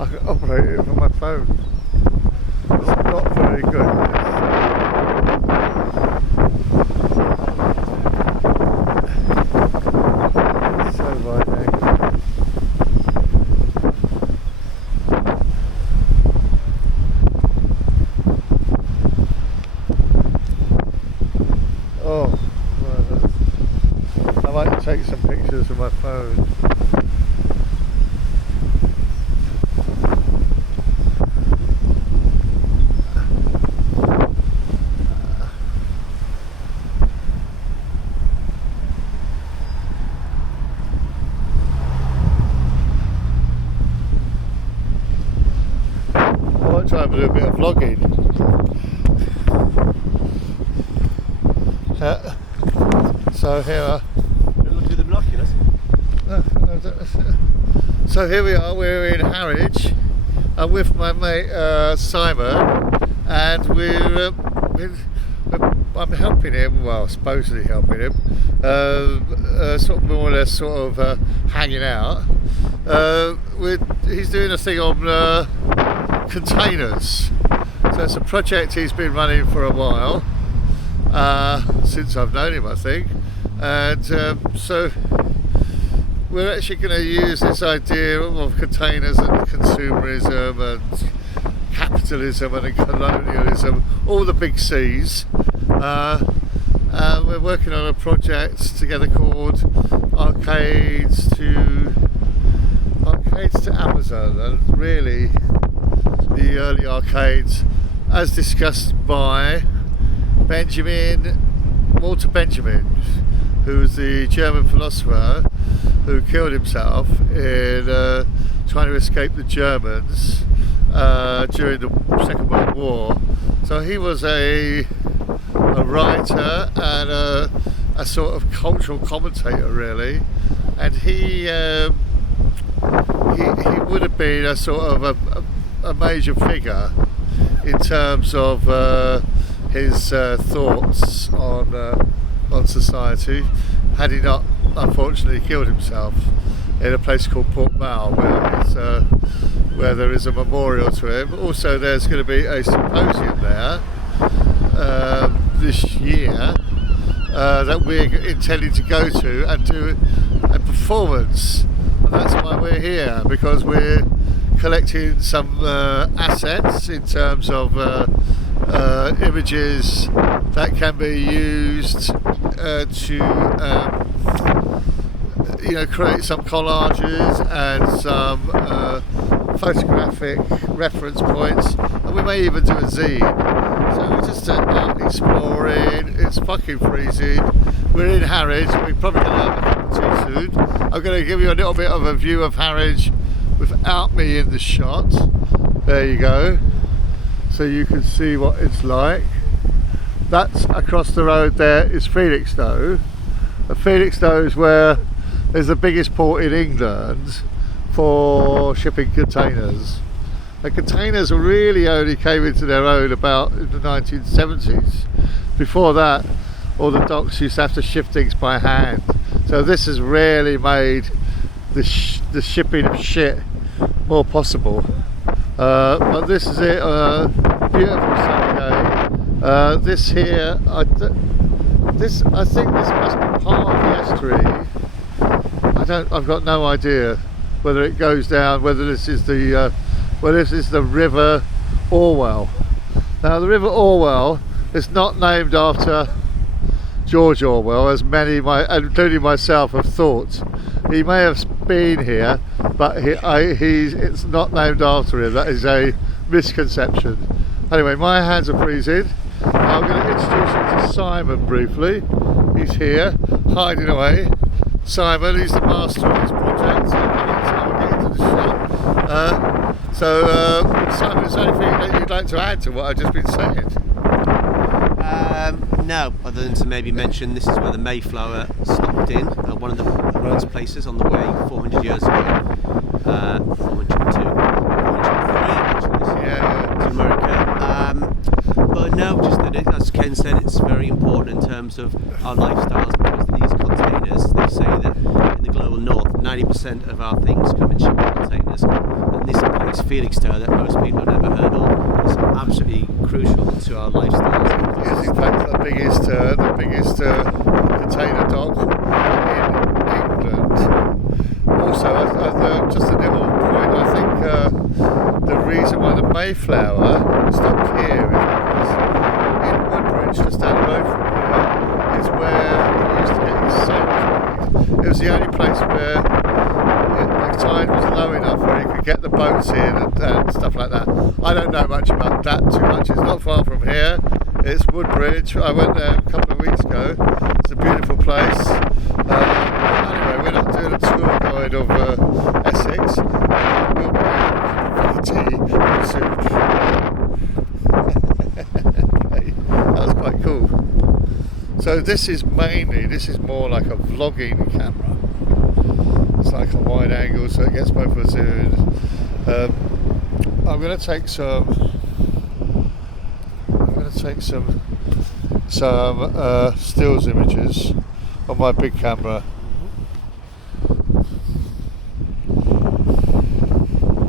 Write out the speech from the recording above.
I can operate it from my phone. It's not very good. So winding. Oh, well, I might take some pictures with my phone. Try and do a bit of vlogging. So here So here we are, we're in Harwich. I'm with my mate Simon, and I'm helping him, well, supposedly helping him, sort of more or less sort of hanging out. He's doing a thing on containers. So it's a project he's been running for a while, since I've known him, I think. And so we're actually going to use this idea of containers and consumerism and capitalism and colonialism, all the big C's. And we're working on a project together called Arcades to Amazon, and really the early arcades, as discussed by Walter Benjamin, who was the German philosopher who killed himself in trying to escape the Germans during the Second World War. So he was a writer and a sort of cultural commentator, really, and he would have been a sort of a major figure in terms of his thoughts on society, had he not unfortunately killed himself in a place called Port Mall, where there is a memorial to him. Also, there's going to be a symposium there this year that we're intending to go to and do a performance, and that's why we're here, because we're collecting some assets in terms of images that can be used to create some collages and some photographic reference points, and we may even do a zine. So we're just out exploring. It's fucking freezing. We're in Harwich. We're probably going to have a cup of tea soon. I'm going to give you a little bit of a view of Harwich without me in the shot. There you go, so you can see what it's like. That's across the road there is Felixstone. Felixstone is where there's the biggest port in England for shipping containers. The containers really only came into their own about in the 1970s. Before that, all the docks used to have to ship things by hand. So this has really made the shipping of shit more possible. But this is it, beautiful sunny day. This here, I think this must be part of the estuary. I've got no idea whether it goes down, whether this is the River Orwell. Now the River Orwell is not named after George Orwell, as many, including myself, have thought. He may have been here, but it's not named after him. That is a misconception. Anyway, my hands are freezing. I'm going to introduce you to Simon briefly. He's here, hiding away. Simon, he's the master of this project. I'll get into the shot. Simon, is there anything that you'd like to add to what I've just been saying? No, other than to maybe mention this is where the Mayflower stopped in, one of the last places on the way 400 years ago. 402, 403 actually this year to America. But no, just that as Ken said, it's very important in terms of our lifestyles, because these containers, they say that in the global north, 90% of our things come in shipping containers, and this place this felixstone that most people have never heard of. It's absolutely crucial to our lifestyles. It's in fact the biggest container dock in England. Also, just a little point, I think the reason why the Mayflower stopped here is because in Woodbridge, just down the road from here, is where it used to get its sails made. It was the only place where the tide was low enough where you could get the boats in and stuff like that. I don't know much about that too much. It's not far from here. It's Woodbridge. I went there a couple of weeks ago. It's a beautiful place. Anyway, we're not doing a tour guide of Essex. We'll be tea very soon. Okay. That was quite cool. So this is more like a vlogging camera. It's like a wide angle, so it gets both of us in. I'm going to take some stills images on my big camera.